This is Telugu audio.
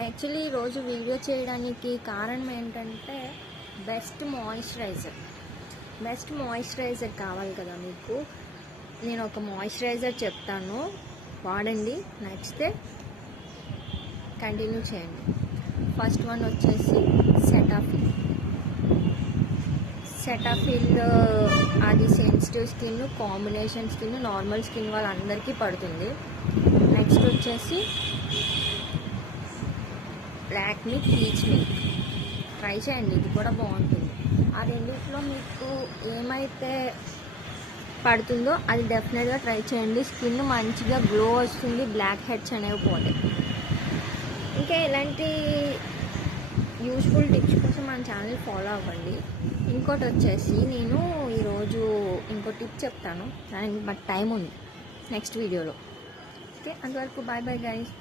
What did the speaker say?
యాక్చువల్లీ ఈరోజు వీడియో చేయడానికి కారణం ఏంటంటే బెస్ట్ మాయిశ్చరైజర్ కావాలి కదా మీకు. నేను ఒక మాయిశ్చరైజర్ చెప్తాను, వాడండి, నచ్చితే కంటిన్యూ చేయండి. ఫస్ట్ వన్ వచ్చేసి సెటాఫిల్. అది sensitive skin, combination skin, normal skin వాళ్ళందరికీ పడుతుంది. నెక్స్ట్ వచ్చేసి లాక్మీ పీచ్ మిల్క్. ట్రై చేయండి, ఇది కూడా బాగుంటుంది. ఆ రెండిట్లో మీకు ఏమైతే పడుతుందో అది డెఫినెట్గా ట్రై చేయండి. స్కిన్ మంచిగా గ్లో వస్తుంది, బ్లాక్ హెడ్స్ అనేవి పోతాయి. ఇంకా ఇలాంటి యూస్ఫుల్ టిప్స్ కోసం మన ఛానల్ ఫాలో అవ్వండి. ఇంకోటి వచ్చేసి నేను ఈరోజు ఇంకో టిప్ చెప్తాను, దానికి బట్ టైం ఉంది నెక్స్ట్ వీడియోలో. ఓకే, అంతవరకు బాయ్ బాయ్ గైస్.